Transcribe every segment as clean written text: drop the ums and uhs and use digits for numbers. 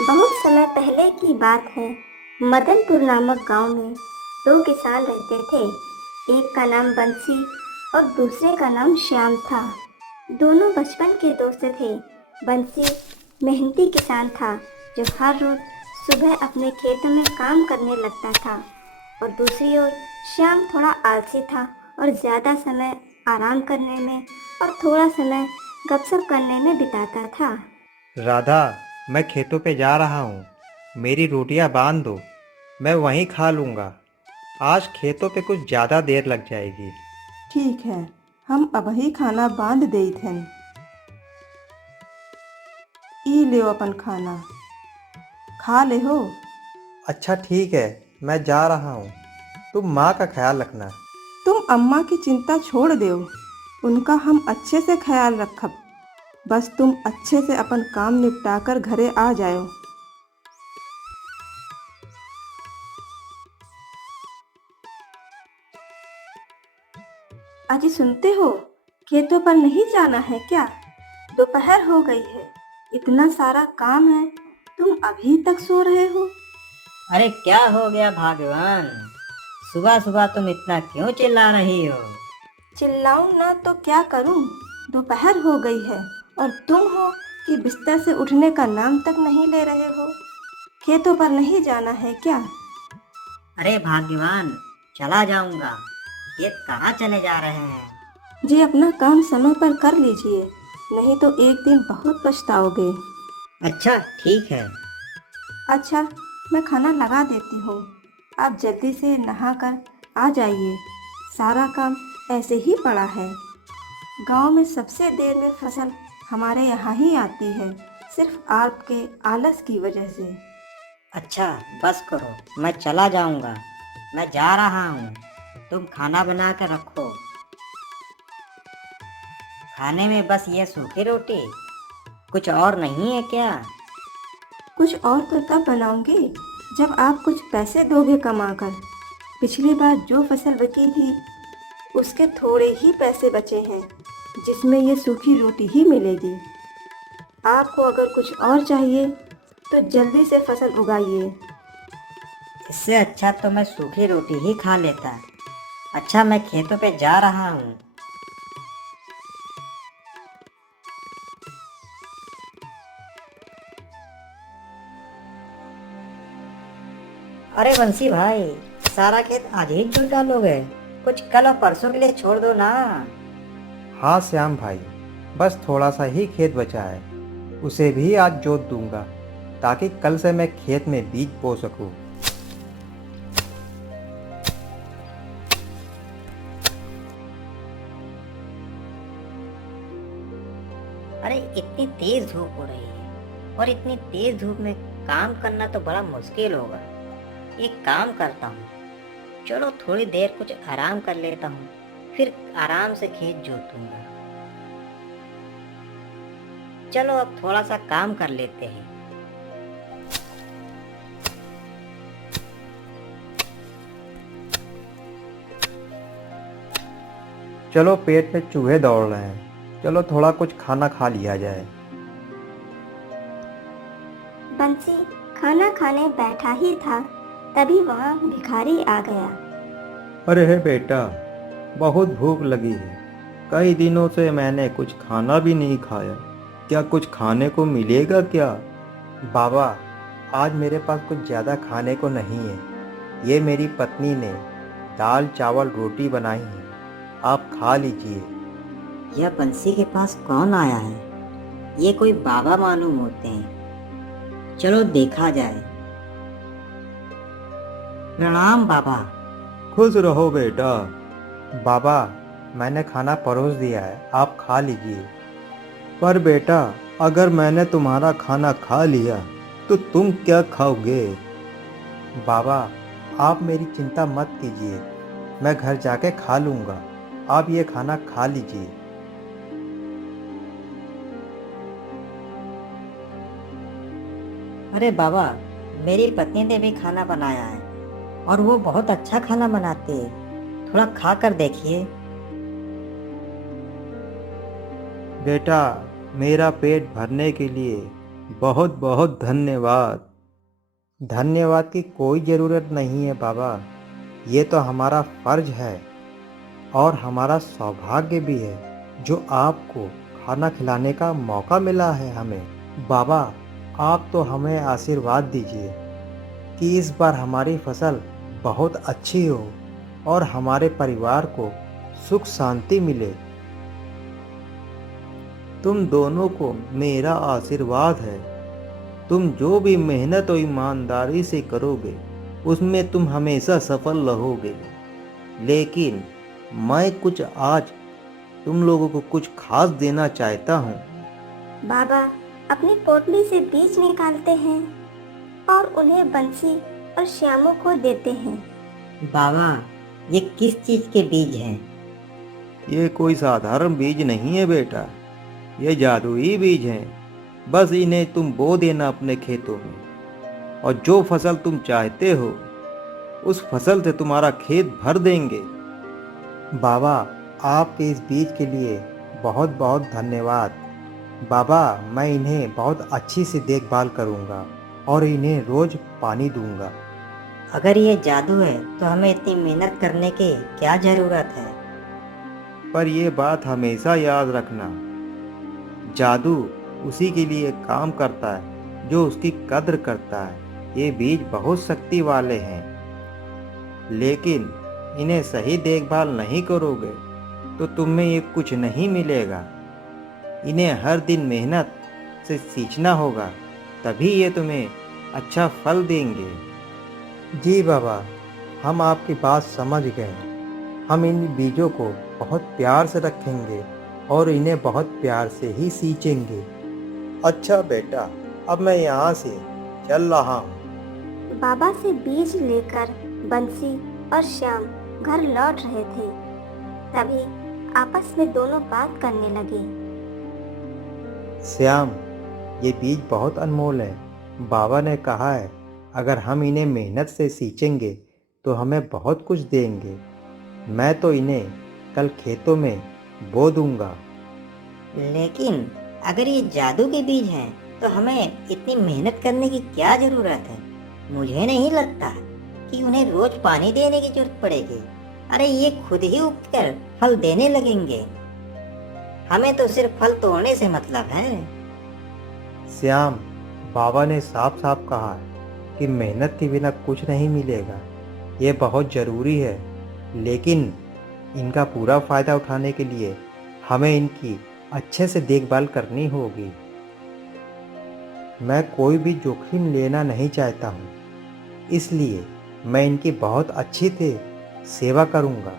बहुत समय पहले की बात है। मदनपुर नामक गांव में दो किसान रहते थे। एक का नाम बंसी और दूसरे का नाम श्याम था। दोनों बचपन के दोस्त थे। बंसी मेहनती किसान था जो हर रोज सुबह अपने खेतों में काम करने लगता था, और दूसरी ओर श्याम थोड़ा आलसी था और ज़्यादा समय आराम करने में और थोड़ा समय गपशप करने में बिताता था। राधा, मैं खेतों पे जा रहा हूँ। मेरी रोटियां बांध दो, मैं वहीं खा लूँगा। आज खेतों पे कुछ ज़्यादा देर लग जाएगी। ठीक है, हम अबही खाना बांध देथन। ई ले अपन खाना खा ले हो। अच्छा ठीक है, मैं जा रहा हूँ। तुम माँ का ख्याल रखना। तुम अम्मा की चिंता छोड़ दो, उनका हम अच्छे से ख्याल रखब। बस तुम अच्छे से अपन काम निपटा कर घरे आ जाओ। अजी सुनते हो, खेतों पर नहीं जाना है क्या? दोपहर हो गई है, इतना सारा काम है, तुम अभी तक सो रहे हो। अरे क्या हो गया भगवान, सुबह सुबह तुम इतना क्यों चिल्ला रही हो? चिल्लाऊं ना तो क्या करूं? दोपहर हो गई है और तुम हो कि बिस्तर से उठने का नाम तक नहीं ले रहे हो। खेतों पर नहीं जाना है क्या? अरे भाग्यवान, चला जाऊंगा। ये कहाँ चले जा रहे हैं? जी अपना काम समय पर कर लीजिए, नहीं तो एक दिन बहुत पछताओगे। अच्छा ठीक है। अच्छा, मैं खाना लगा देती हूँ, आप जल्दी से नहा कर आ जाइए। सारा काम ऐसे ही पड़ा है। गांव में सबसे देर में फसल हमारे यहाँ ही आती है, सिर्फ आपके आलस की वजह से। अच्छा बस करो, मैं चला जाऊंगा। मैं जा रहा हूँ, तुम खाना बना कर रखो। खाने में बस ये सूखी रोटी, कुछ और नहीं है क्या? कुछ और तो तब बनाऊंगी जब आप कुछ पैसे दोगे कमाकर। पिछली बार जो फसल बची थी उसके थोड़े ही पैसे बचे हैं, जिसमें ये सूखी रोटी ही मिलेगी। आपको अगर कुछ और चाहिए तो जल्दी से फसल उगाइए। इससे अच्छा तो मैं सूखी रोटी ही खा लेता। अच्छा मैं खेतों पे जा रहा हूँ। अरे बंसी भाई, सारा खेत आज ही जोत डालोगे? कुछ कल और परसों के लिए छोड़ दो ना। हाँ श्याम भाई, बस थोड़ा सा ही खेत बचा है, उसे भी आज जोत दूंगा ताकि कल से मैं खेत में बीज बो सकूं। अरे इतनी तेज धूप हो रही है और इतनी तेज धूप में काम करना तो बड़ा मुश्किल होगा। एक काम करता हूँ, चलो थोड़ी देर कुछ आराम कर लेता हूँ, फिर आराम से खेत जोतूंगा। चलो अब थोड़ा सा काम कर लेते हैं। चलो पेट में चूहे दौड़ रहे हैं, चलो थोड़ा कुछ खाना खा लिया जाए। बंसी खाना खाने बैठा ही था, तभी वहाँ भिखारी आ गया। अरे हे बेटा, बहुत भूख लगी है। कई दिनों से मैंने कुछ खाना भी नहीं खाया, क्या कुछ खाने को मिलेगा क्या? बाबा, आज मेरे पास कुछ ज़्यादा खाने को नहीं है। ये मेरी पत्नी ने दाल चावल रोटी बनाई है, आप खा लीजिए। यह बंसी के पास कौन आया है? ये कोई बाबा मालूम होते हैं। चलो देखा जाए। प्रणाम बाबा। खुश रहो बेटा। बाबा, मैंने खाना परोस दिया है, आप खा लीजिए। पर बेटा, अगर मैंने तुम्हारा खाना खा लिया तो तुम क्या खाओगे? बाबा, आप मेरी चिंता मत कीजिए, मैं घर जाके खा लूँगा। आप ये खाना खा लीजिए। अरे बाबा, मेरी पत्नी ने भी खाना बनाया है और वो बहुत अच्छा खाना बनाती है। थोड़ा खा कर देखिए। बेटा, मेरा पेट भरने के लिए बहुत बहुत धन्यवाद। धन्यवाद की कोई ज़रूरत नहीं है बाबा। ये तो हमारा फर्ज है और हमारा सौभाग्य भी है जो आपको खाना खिलाने का मौका मिला है हमें। बाबा, आप तो हमें आशीर्वाद दीजिए कि इस बार हमारी फसल बहुत अच्छी हो और हमारे परिवार को सुख शांति मिले। तुम दोनों को मेरा आशीर्वाद है। तुम जो भी मेहनत और ईमानदारी से करोगे उसमें तुम हमेशा सफल रहोगे। लेकिन मैं कुछ आज तुम लोगों को कुछ खास देना चाहता हूँ। बाबा अपनी पोटली से बीज निकालते हैं और उन्हें बंसी और श्यामू को देते हैं। बाबा, ये किस चीज के बीज हैं? ये कोई साधारण बीज नहीं है बेटा, ये जादुई बीज हैं। बस इन्हें तुम बो देना अपने खेतों में और जो फसल तुम चाहते हो उस फसल से तुम्हारा खेत भर देंगे। बाबा, आपके इस बीज के लिए बहुत बहुत धन्यवाद। बाबा, मैं इन्हें बहुत अच्छी से देखभाल करूंगा और इन्हें रोज पानी दूंगा। अगर ये जादू है तो हमें इतनी मेहनत करने की क्या जरूरत है? पर ये बात हमेशा याद रखना, जादू उसी के लिए काम करता है जो उसकी कद्र करता है। ये बीज बहुत शक्ति वाले हैं, लेकिन इन्हें सही देखभाल नहीं करोगे तो तुम्हें ये कुछ नहीं मिलेगा। इन्हें हर दिन मेहनत से सींचना होगा, तभी ये तुम्हें अच्छा फल देंगे। जी बाबा, हम आपकी बात समझ गए। हम इन बीजों को बहुत प्यार से रखेंगे और इन्हें बहुत प्यार से ही सींचेंगे। अच्छा बेटा, अब मैं यहाँ से चल रहा हूँ। बाबा से बीज लेकर बंसी और श्याम घर लौट रहे थे, तभी आपस में दोनों बात करने लगे। श्याम, ये बीज बहुत अनमोल है। बाबा ने कहा है अगर हम इन्हें मेहनत से सींचेंगे तो हमें बहुत कुछ देंगे। मैं तो इन्हें कल खेतों में बो दूंगा। लेकिन अगर ये जादू के बीज हैं तो हमें इतनी मेहनत करने की क्या जरूरत है? मुझे नहीं लगता कि उन्हें रोज पानी देने की जरूरत पड़ेगी। अरे ये खुद ही उगकर फल देने लगेंगे। हमें तो सिर्फ फल तोड़ने से मतलब है। श्याम, बाबा ने साफ साफ कहा है कि मेहनत के बिना कुछ नहीं मिलेगा। ये बहुत ज़रूरी है, लेकिन इनका पूरा फ़ायदा उठाने के लिए हमें इनकी अच्छे से देखभाल करनी होगी। मैं कोई भी जोखिम लेना नहीं चाहता हूँ, इसलिए मैं इनकी बहुत अच्छी से सेवा करूँगा।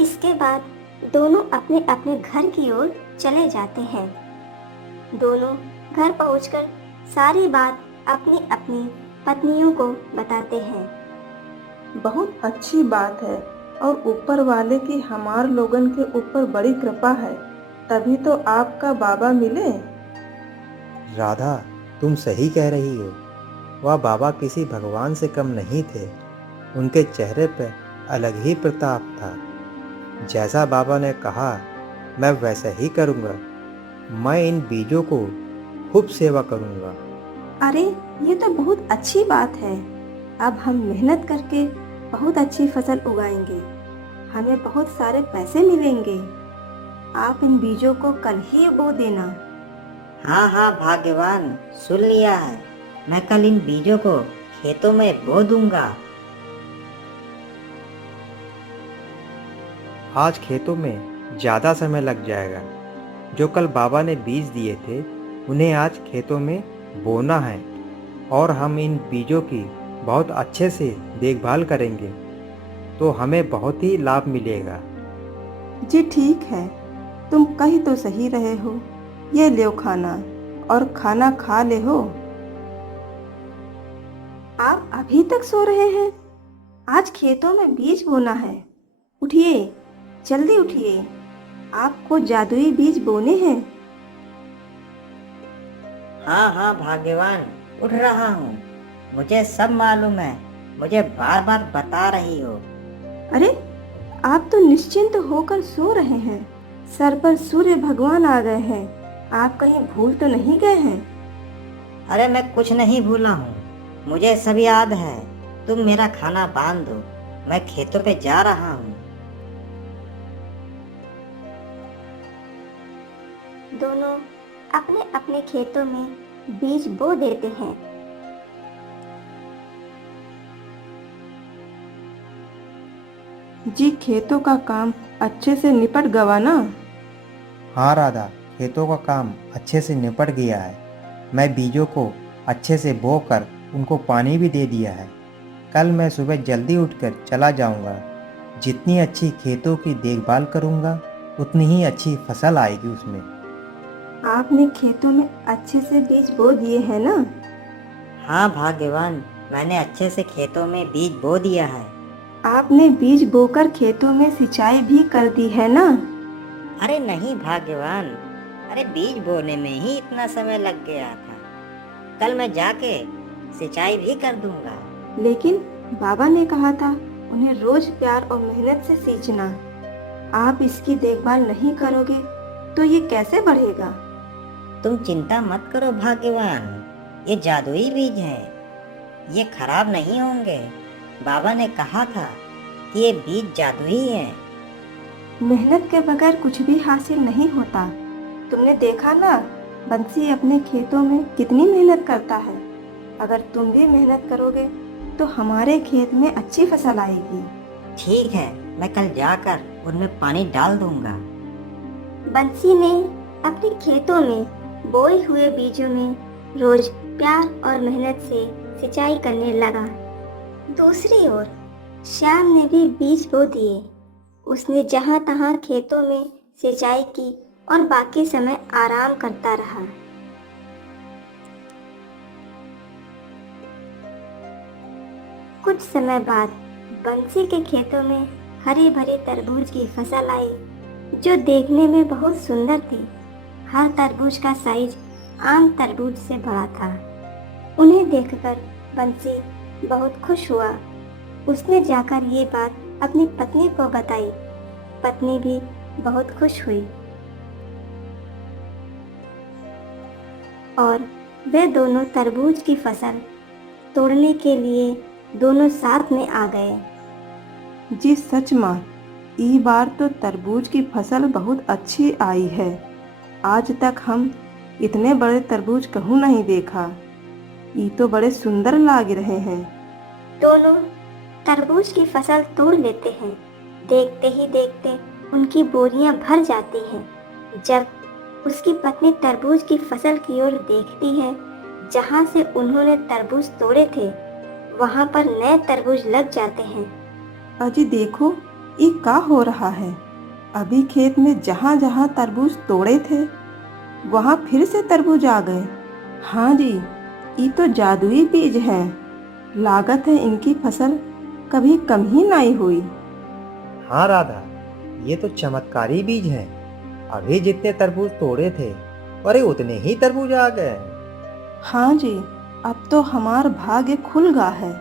इसके बाद दोनों अपने अपने घर की ओर चले जाते हैं। दोनों घर पहुंचकर सारी बात अपनी अपनी पत्नियों को बताते हैं। बहुत अच्छी बात है और ऊपर वाले की हमार लोगन के ऊपर बड़ी कृपा है, तभी तो आपका बाबा मिले। राधा, तुम सही कह रही हो। वह बाबा किसी भगवान से कम नहीं थे। उनके चेहरे पर अलग ही प्रताप था। जैसा बाबा ने कहा मैं वैसा ही करूँगा। मैं इन बीजों को खूब सेवा करूँगा। अरे ये तो बहुत अच्छी बात है। अब हम मेहनत करके बहुत अच्छी फसल उगाएंगे, हमें बहुत सारे पैसे मिलेंगे। आप इन बीजों को कल ही बो देना। हाँ हाँ भाग्यवान, सुन लिया है। मैं कल इन बीजों को खेतों में बो दूंगा। आज खेतों में ज़्यादा समय लग जाएगा। जो कल बाबा ने बीज दिए थे उन्हें आज खेतों में बोना है और हम इन बीजों की बहुत अच्छे से देखभाल करेंगे तो हमें बहुत ही लाभ मिलेगा। जी ठीक है, तुम कही तो सही रहे हो। ये लो खाना और खाना खा ले हो। आप अभी तक सो रहे हैं? आज खेतों में बीज बोना है। उठिए, जल्दी उठिए, आपको जादुई बीज बोने हैं। हाँ हाँ भाग्यवान, उठ रहा हूँ। मुझे सब मालूम है, मुझे बार बार बता रही हो। अरे आप तो निश्चिंत होकर सो रहे हैं, सर पर सूर्य भगवान आ गए हैं। आप कहीं भूल तो नहीं गए हैं? अरे मैं कुछ नहीं भूला हूँ, मुझे सब याद है। तुम मेरा खाना बांध दो, मैं खेतों पे जा रहा हूँ। दोनों अपने अपने खेतों में बीज बो देते हैं। जी, खेतों का काम अच्छे से निपट गवा ना? हाँ राधा, खेतों का काम अच्छे से निपट गया है। मैं बीजों को अच्छे से बोकर उनको पानी भी दे दिया है। कल मैं सुबह जल्दी उठकर चला जाऊंगा। जितनी अच्छी खेतों की देखभाल करूंगा उतनी ही अच्छी फसल आएगी उसमें। आपने खेतों में अच्छे से बीज बो दिए हैं ना? हाँ भाग्यवान, मैंने अच्छे से खेतों में बीज बो दिया है। आपने बीज बोकर खेतों में सिंचाई भी कर दी है ना? अरे नहीं भाग्यवान, अरे बीज बोने में ही इतना समय लग गया था। कल मैं जाके सिंचाई भी कर दूंगा। लेकिन बाबा ने कहा था उन्हें रोज प्यार और मेहनत से सींचना। आप इसकी देखभाल नहीं करोगे तो ये कैसे बढ़ेगा? तुम चिंता मत करो भाग्यवान, ये जादुई बीज हैं, ये खराब नहीं होंगे। बाबा ने कहा था कि ये बीज जादुई हैं। मेहनत के बगैर कुछ भी हासिल नहीं होता। तुमने देखा ना, बंसी अपने खेतों में कितनी मेहनत करता है। अगर तुम भी मेहनत करोगे तो हमारे खेत में अच्छी फसल आएगी। ठीक है, मैं कल जाकर उनमें पानी डाल दूंगा। बंसी ने अपने खेतों में बोए हुए बीजों में रोज प्यार और मेहनत से सिंचाई करने लगा। दूसरी ओर श्याम ने भी बीज बो दिए। उसने जहां तहां खेतों में सिंचाई की और बाकी समय आराम करता रहा। कुछ समय बाद बंसी के खेतों में हरे भरे तरबूज की फसल आई, जो देखने में बहुत सुंदर थी। हर तरबूज का साइज आम तरबूज से बड़ा था। उन्हें देखकर बंसी बहुत खुश हुआ। उसने जाकर ये बात अपनी पत्नी को बताई। पत्नी भी बहुत खुश हुई और वे दोनों तरबूज की फसल तोड़ने के लिए दोनों साथ में आ गए। जी सच माँ, ई बार तो तरबूज की फसल बहुत अच्छी आई है। आज तक हम इतने बड़े तरबूज कहूँ नहीं देखा। ये तो बड़े सुंदर लाग रहे हैं। दोनों तरबूज की फसल तोड़ लेते हैं। देखते ही देखते उनकी बोरियां भर जाती हैं। जब उसकी पत्नी तरबूज की फसल की ओर देखती है जहां से उन्होंने तरबूज तोड़े थे, वहां पर नए तरबूज लग जाते हैं। अजी देखो, ये क्या हो रहा है? अभी खेत में जहाँ जहाँ तरबूज तोड़े थे वहाँ फिर से तरबूज आ गए। हाँ जी, ये तो जादुई बीज हैं। लागत है इनकी फसल कभी कम ही नहीं हुई। हाँ राधा, ये तो चमत्कारी बीज हैं। अभी जितने तरबूज तोड़े थे, अरे उतने ही तरबूज आ गए। हाँ जी, अब तो हमार भाग्य खुल गया है।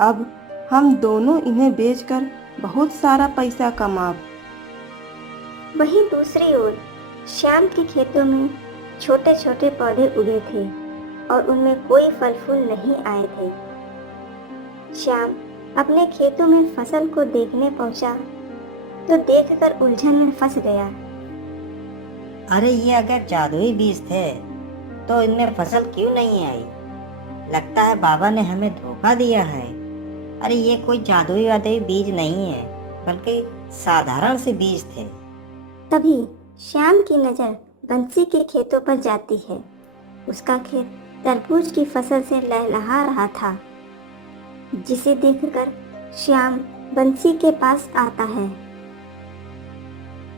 अब हम दोनों इन्हें बेचकर बहुत सारा पैसा कमा। वहीं दूसरी ओर श्याम के खेतों में छोटे छोटे पौधे उगे थे और उनमें कोई फल फूल नहीं आए थे। श्याम अपने खेतों में फसल को देखने पहुंचा तो देखकर उलझन में फंस गया। अरे ये अगर जादुई बीज थे तो इनमें फसल क्यों नहीं आई? लगता है बाबा ने हमें धोखा दिया है। अरे ये कोई जादुई वादुई बीज नहीं है, बल्कि साधारण से बीज थे। तभी श्याम की नज़र बंसी के खेतों पर जाती है। उसका खेत तरबूज की फसल से लहलहा रहा था, जिसे देखकर श्याम बंसी के पास आता है।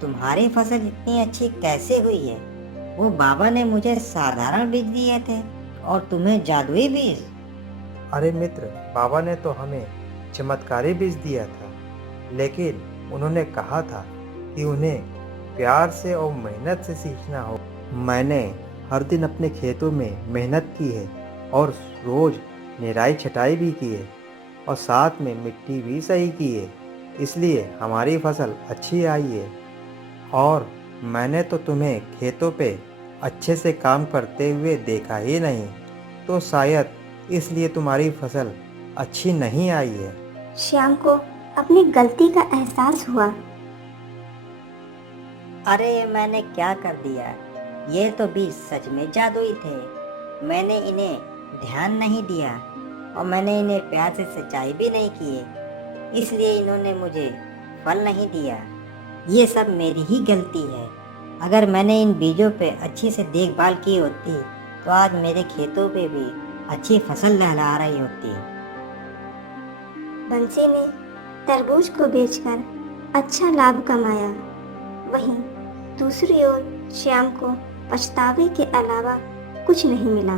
तुम्हारी फसल इतनी अच्छी कैसे हुई है? वो बाबा ने मुझे साधारण बीज दिए थे और तुम्हें जादुई बीज। अरे मित्र, बाबा ने तो हमें चमत्कारी बीज दिया था, लेकिन उन्होंने कहा था कि उन्हें प्यार से और मेहनत से सींचना हो। मैंने हर दिन अपने खेतों में मेहनत की है और रोज निराई छटाई भी की है और साथ में मिट्टी भी सही की है, इसलिए हमारी फसल अच्छी आई है। और मैंने तो तुम्हें खेतों पे अच्छे से काम करते हुए देखा ही नहीं, तो शायद इसलिए तुम्हारी फसल अच्छी नहीं आई है। श्याम को अपनी गलती का एहसास हुआ। अरे मैंने क्या कर दिया, ये तो बीज सच में जादुई थे। मैंने इन्हें ध्यान नहीं दिया और मैंने इन्हें प्यार से सिंचाई भी नहीं किए, इसलिए इन्होंने मुझे फल नहीं दिया। ये सब मेरी ही गलती है। अगर मैंने इन बीजों पे अच्छी से देखभाल की होती तो आज मेरे खेतों पे भी अच्छी फसल लहरा रही होती। बंसी ने तरबूज को बेचकर अच्छा लाभ कमाया। वहीं दूसरी ओर श्याम को पछतावे के अलावा कुछ नहीं मिला।